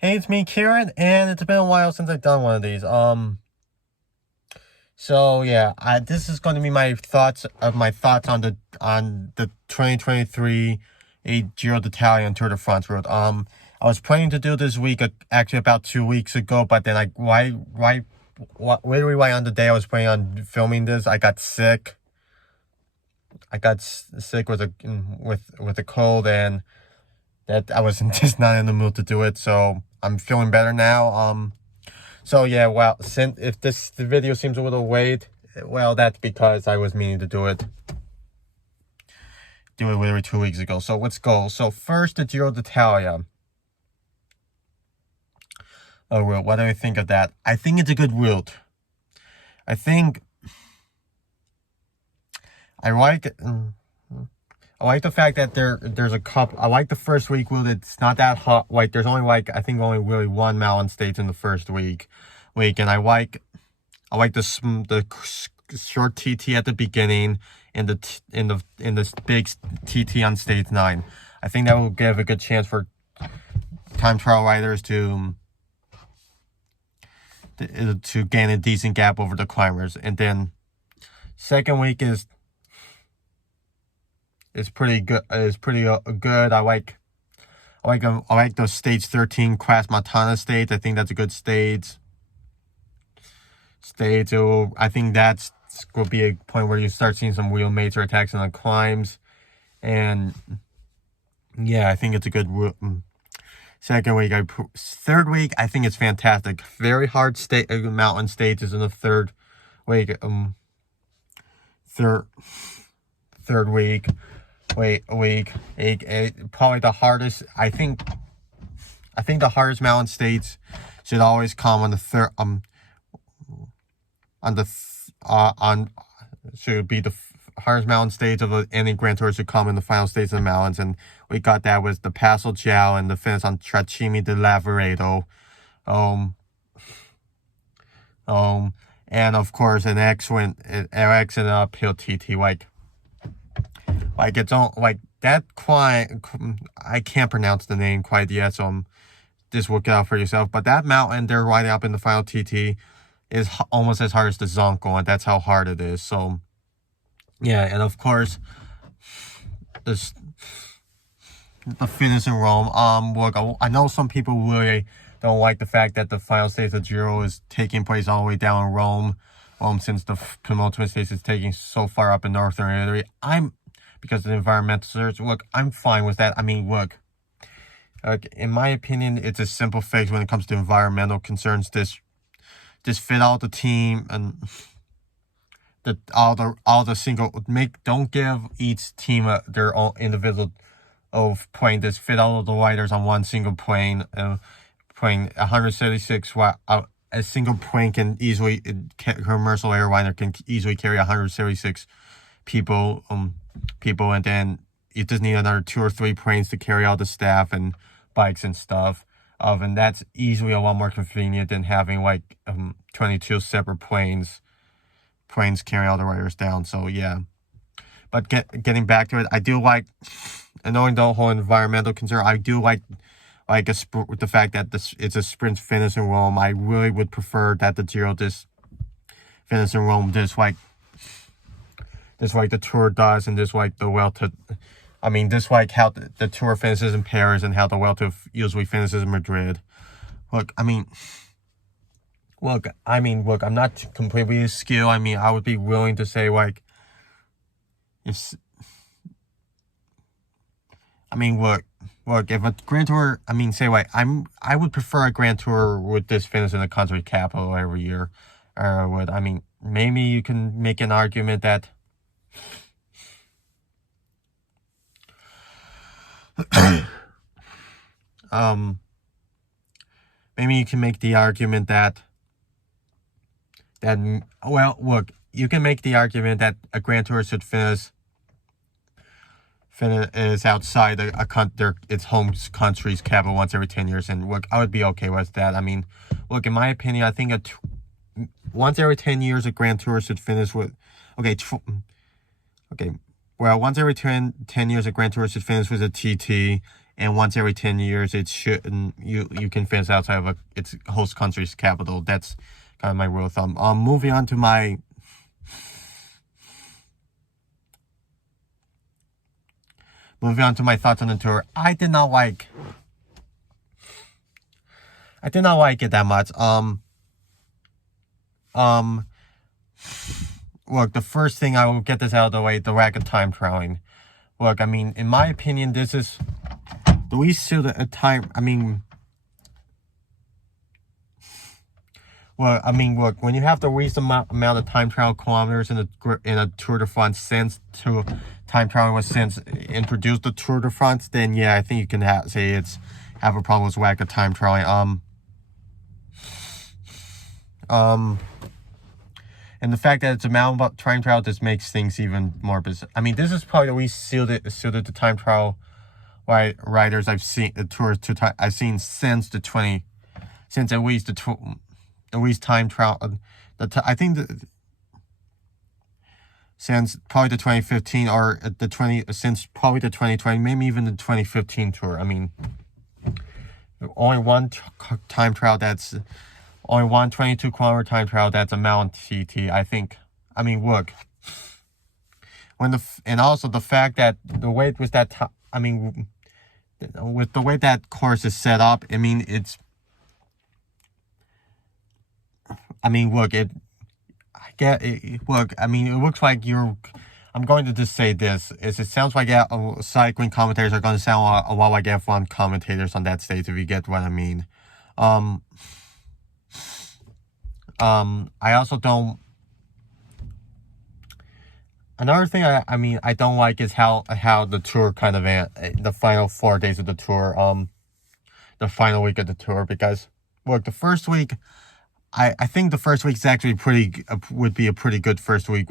Hey, it's me, Kieran, and it's been a while since I've done one of these. So yeah, this is going to be my thoughts on the 2023 Giro d'Italia and Tour de France road. I was planning to do this week, actually about 2 weeks ago, but then literally right on the day I was planning on filming this, I got sick. I got sick with a cold, and that I was just not in the mood to do it. So I'm feeling better now. So yeah, well, if the video seems a little late, well, that's because I was meaning to do it literally 2 weeks ago. So let's go. So first, the Giro d'Italia. Oh, well, what do I think of that? I think it's a good route. I think I like the fact that there's a couple. I like the first week route. It's not that hot. Like there's only I think only really one mountain stage in the first week, and I like the short TT at the beginning and the big TT on stage 9. I think that will give a good chance for time trial riders to gain a decent gap over the climbers. And then second week is pretty good. Good. I like those stage 13 Crash Montana stage. I think that's a good stage. I think that's will be a point where you start seeing some real major attacks on the climbs, and yeah, I think it's a good second week. Third week, I think it's fantastic. Very hard mountain stages in the third week. Third week. Probably the hardest. I think the hardest mountain stage should always come on the third. Should be the hardest mountain stage of any Grand Tour should come in the final stage of the mountains, and we got that with the Passo Gel and the finish on Tracimi di Lavaredo. And of course an excellent uphill TT it's on that I can't pronounce the name quite yet, so just look it out for yourself. But that mountain they're riding up in the final TT is almost as hard as the Zonco, and that's how hard it is. So yeah, and of course the finish in Rome. Look, I know some people really don't like the fact that the final stage of Giro is taking place all the way down in Rome. Since the penultimate stage is taking so far up in northern Italy. Because of the environmental search. Look, I'm fine with that. I mean, look, in my opinion, it's a simple fix when it comes to environmental concerns. Just fit out the team and don't give each team their own individual plane. Just fit all of the riders on one single plane. Plane 176 a single plane can easily, commercial airliner can easily carry 176 people, and then you just need another 2 or 3 planes to carry all the staff and bikes and stuff. And that's easily a lot more convenient than having 22 separate planes carrying all the riders down. So yeah, but getting back to it, I do like, and knowing the whole environmental concern, I do like the fact that it's a sprint finish in Rome. I really would prefer that the Giro just finish in Rome, just like the Tour does, and just like the Vuelta. I mean, just like how the Tour finishes in Paris and how the Vuelta usually finishes in Madrid. Look, I'm not completely skilled. I mean, I would be willing to say look, if a Grand Tour, I would prefer a Grand Tour with this finish in the country capital every year. Maybe you can make an argument that maybe you can make the argument that you can make the argument that a Grand Tour should finish is outside its home country's capital once every 10 years, and look, I would be okay with that. I mean, look, in my opinion, I think once every 10 years a Grand Tour should finish with once every 10 years a Grand Tour should finish with a TT, and once every 10 years it should you can finish outside of its host country's capital. That's kind of my rule of thumb. Moving on to my thoughts on the tour. I did not like it that much. Look, the first thing, I will get this out of the way, the lack of time trialing. Look, I mean, in my opinion, this is the least suited time. I mean, well, I mean, look, when you have the least amount of time trial kilometers in a Tour de France since time trial was since introduced the Tour de France, then yeah, I think you can say have a problem with lack of time trialing. And the fact that it's a mountain time trial just makes things even more bizarre. I mean, this is probably the least suited to time trial riders I've seen I've seen since at least time trial. I think since probably the 2015 or since probably the 2020, maybe even the 2015 tour. I mean, only one time trial that's. Only one 22-kilometer time trial that's a mountain TT. I think. I mean, look. And also the fact that the way with that. I mean, with the way that course is set up. I mean, it's. I mean, look. Look. I mean, it looks like you're. I'm going to just say this. It sounds like cycling commentators are going to sound a lot like F1 commentators on that stage. If you get what I mean. I also don't. Another thing I don't like is how the tour kind of the final 4 days of the tour, the final week of the tour, because look, the first week, I think the first week is actually would be a pretty good first week.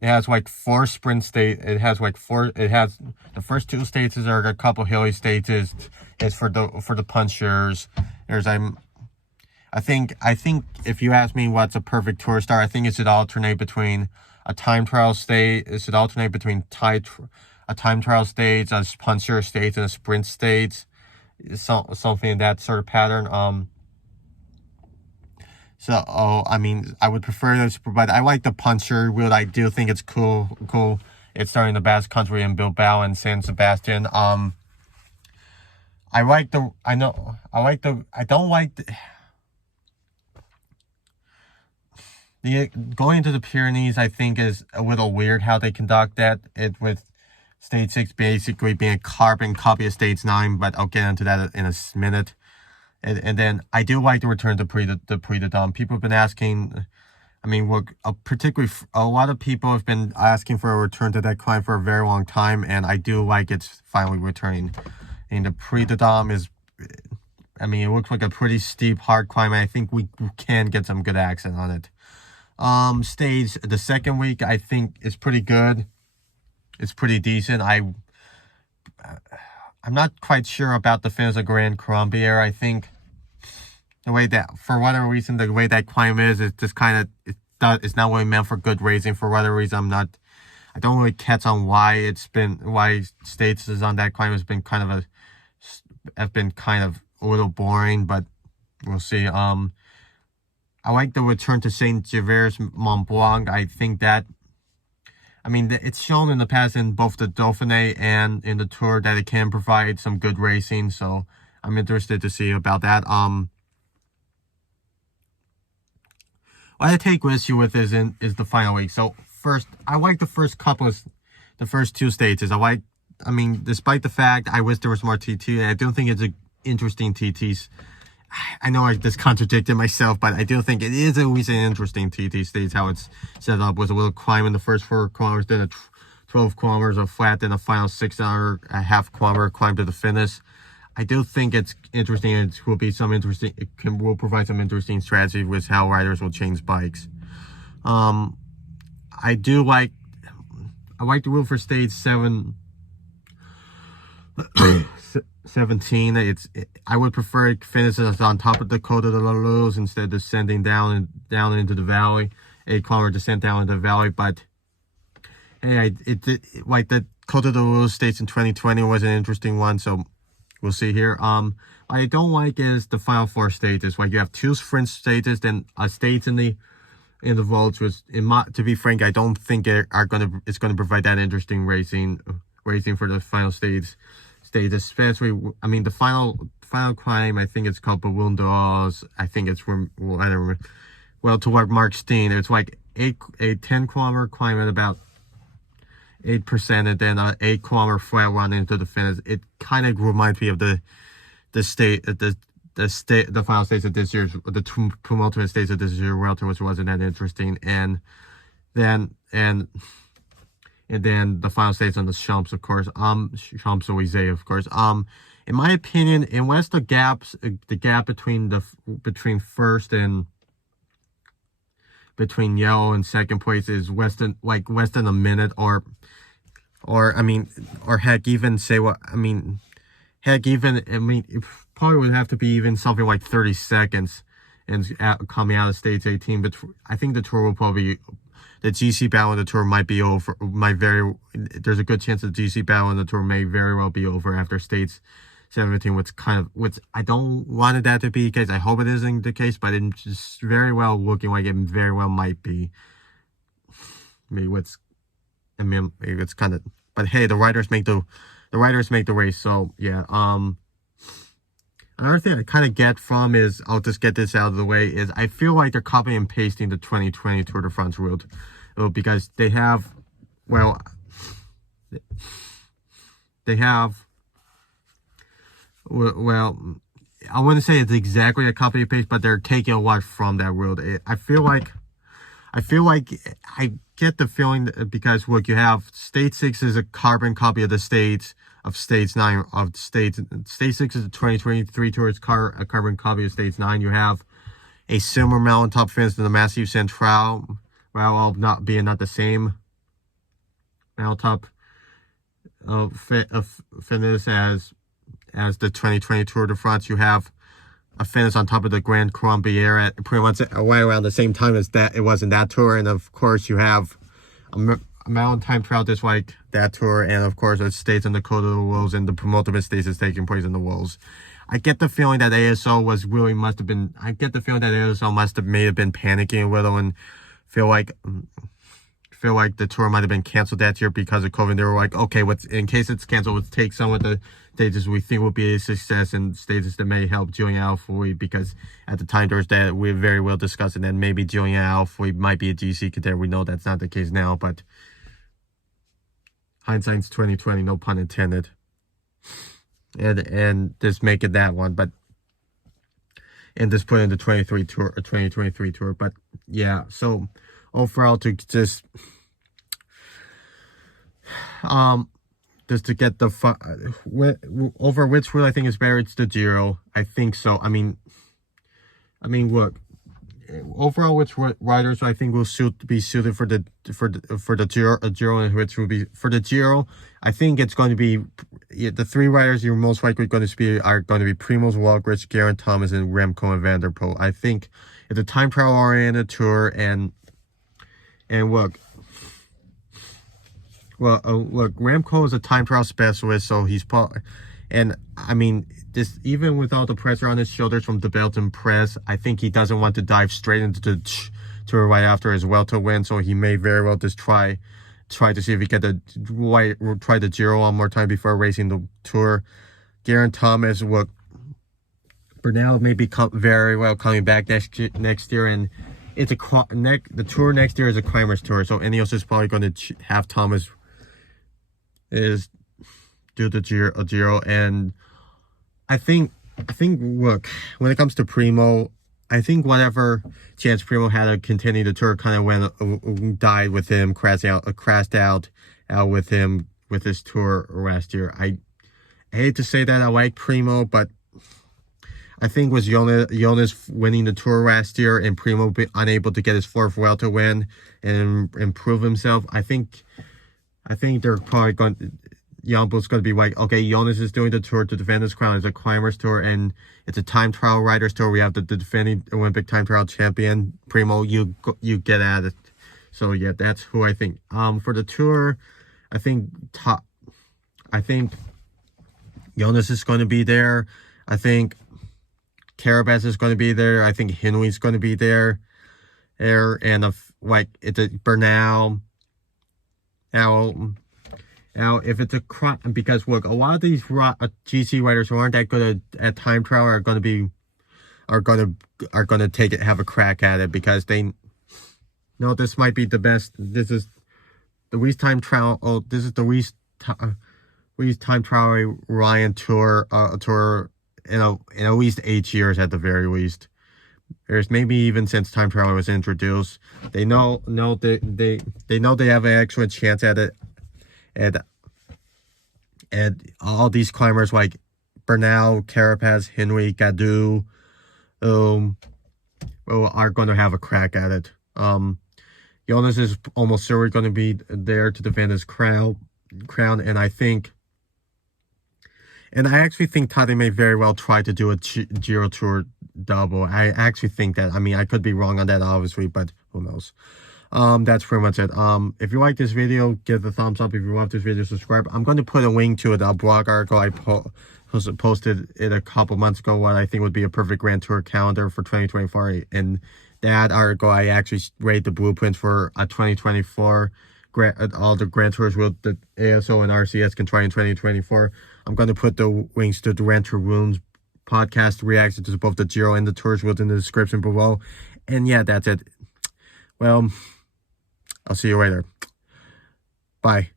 It has like 4 sprint stages. It has the first 2 stages are a couple hilly stages. It's for the punchers. I think if you ask me what's a perfect tour start, I think it should alternate between a time trial stage. It should alternate between a time trial stage, a puncher stage, and a sprint stage. Something in that sort of pattern. I mean, I would prefer this, but I like the puncher route. I do think it's cool. It's starting the Basque Country in Bilbao and San Sebastian. I don't like going into the Pyrenees. I think is a little weird how they conduct that. With Stage 6 basically being a carbon copy of Stage 9, but I'll get into that in a minute. And then I do like the return to Puy de Dôme. People have been asking. I mean, look, particularly a lot of people have been asking for a return to that climb for a very long time, and I do like it's finally returning. And the Puy de Dôme is, I mean, it looks like a pretty steep, hard climb. And I think we can get some good accent on it. The second week, I think is pretty good. It's pretty decent. I'm not quite sure about the finish of Grand Colombier. I think the way that, for whatever reason, the way that climb is just kind of, it's not really meant for good racing. For whatever reason, I don't really catch on why stages on that climb have been kind of a little boring, but we'll see. I like the return to Saint Gervais Mont Blanc. I think that, I mean, it's shown in the past in both the Dauphiné and in the Tour that it can provide some good racing. So I'm interested to see about that. What I take issue with is the final week. So first, I like the first 2 stages. I mean, despite the fact I wish there was more TT, I don't think it's an interesting TTs. I know I just contradicted myself, but I do think it is always an interesting TT stage, how it's set up with a little climb in the first 4 kilometers, then a 12 kilometers of flat, then a final 6.5 kilometer climb to the finish. I do think it's interesting. It will provide some interesting strategy with how riders will change bikes. I like the rule for stage 17. I would prefer it finishes on top of the Côte de la Luz instead of descending down into the valley, 8 kilometer descent down into the valley. But hey, the Cote d'Ivoire states in 2020 was an interesting one, so we'll see here. What I don't like is the final four stages. Like you have two sprint stages, then states in the votes. Which, to be frank, I don't think it's gonna provide that interesting racing for the final stage, especially. I mean, the final climb, I think it's called Bawundos. I think it's from toward Mark Steen. It's like a 10-kilometer climb at about 8%, and then an 8-kilometer flat run into the finish. It kind of reminds me of the final stage of this year's, the penultimate stage of this year's Vuelta, which wasn't that interesting, and then the final stage on the Champs, of course. Champs-Élysées, of course. In my opinion, unless the gap between first and between yellow and second place is less than a minute, or heck, even it probably would have to be even something like 30 seconds and coming out of stage 18. But I think the Tour will probably, the GC battle in the Tour might be over. There's a good chance the GC battle in the Tour may very well be over after stage 17, which I don't want that to be the case. I hope it isn't the case, but it's just very well looking like it very well might be. Maybe it's kind of, but hey, the riders make the race. So yeah. Another thing I kind of get from is, I'll just get this out of the way, is I feel like they're copying and pasting the 2020 Tour de France route, because they have, I wouldn't say it's exactly a copy and paste, but they're taking a lot from that route. I feel like I get the feeling that, because look, you have stage 6 is a carbon copy of the stage of stage 9 of stage 6 is the 2023 Tour. It's a carbon copy of stage 9. You have a similar mountaintop finish to the Massif Central, while not the same mountaintop finish as the 2020 Tour de France. You have a finish on top of the Grand Colombier at pretty much right around the same time as that it was in that Tour, and of course you have a mountain time trial just like that Tour, and of course it stays in the Cote of the Wolves, and the penultimate stage is taking place in the Wolves. I get the feeling that ASO must have been panicking a little and feel like the Tour might have been canceled that year because of COVID. They were like, okay, in case it's canceled, let's take some of the stages we think will be a success and stages that may help Julian Alaphilippe, because at the time there was that we very well discussed, and then maybe Julian Alaphilippe might be a GC contender. We know that's not the case now, but hindsight's 2020, no pun intended. And just make it that one, and just put in the 2023 tour. But yeah, so overall, to just to get over which route I think is better, it's the Giro. I think so. I mean, look, overall, which riders I think will be suited for the Giro, and which will be for the Giro. I think it's going to be the three riders you're most likely going to see are going to be Primož Roglič, Geraint Thomas, and Remco and Van der Poel. I think it's a time trial oriented Tour, and look, Remco is a time trial specialist, so he's probably, and I mean, this, even without the pressure on his shoulders from the Belgian press, I think he doesn't want to dive straight into the Tour right after his Vuelta win, so he may very well just try to see if he can try the Giro one more time before racing the Tour. Geraint Thomas, look, Bernal may be very well coming back next year, and it's the Tour next year is a climbers Tour, so Ineos is probably going to have Thomas do the Giro, and I think look, when it comes to Primo, I think whatever chance Primo had of continuing the Tour kind of died with him, crashed out with him with his Tour last year. I hate to say that I like Primo, but I think with Jonas winning the Tour last year and Primo being unable to get his fourth Vuelta win and improve himself, I think they're probably Jumbo's going to be like, okay, Jonas is doing the Tour to defend his crown. It's a climbers Tour, and it's a time trial riders Tour. We have the defending Olympic time trial champion, Primo. You get at it. So yeah, that's who I think. For the Tour, I think I think Jonas is going to be there. I think Carapaz is going to be there. I think Henley's going to be there. And it's a Bernal. Now, if it's because look, a lot of these GC riders who aren't that good at time trial are going to have a crack at it, because they know this might be the best. This is the least time trial. Oh, this is the least time trial Ryan tour in at least 8 years at the very least. There's maybe even since time trial was introduced. They know they have an excellent chance at it. And all these climbers like Bernal, Carapaz, Henry, Gadu, are going to have a crack at it. Jonas is almost certainly going to be there to defend his crown, and I actually think Tade may very well try to do a Giro Tour double. I actually think that. I mean, I could be wrong on that, obviously, but who knows. That's pretty much it. If you like this video, give it a thumbs up. If you love this video, subscribe. I'm going to put a link to it, a blog article I posted it a couple months ago, what I think would be a perfect Grand Tour calendar for 2024. In that article, I actually rate the blueprints for a 2024, all the Grand Tours with the ASO and RCS can try in 2024. I'm going to put the links to the Grand Tour Runes podcast reaction to both the Giro and the Tours within the description below. And yeah, that's it. Well, I'll see you later. Bye.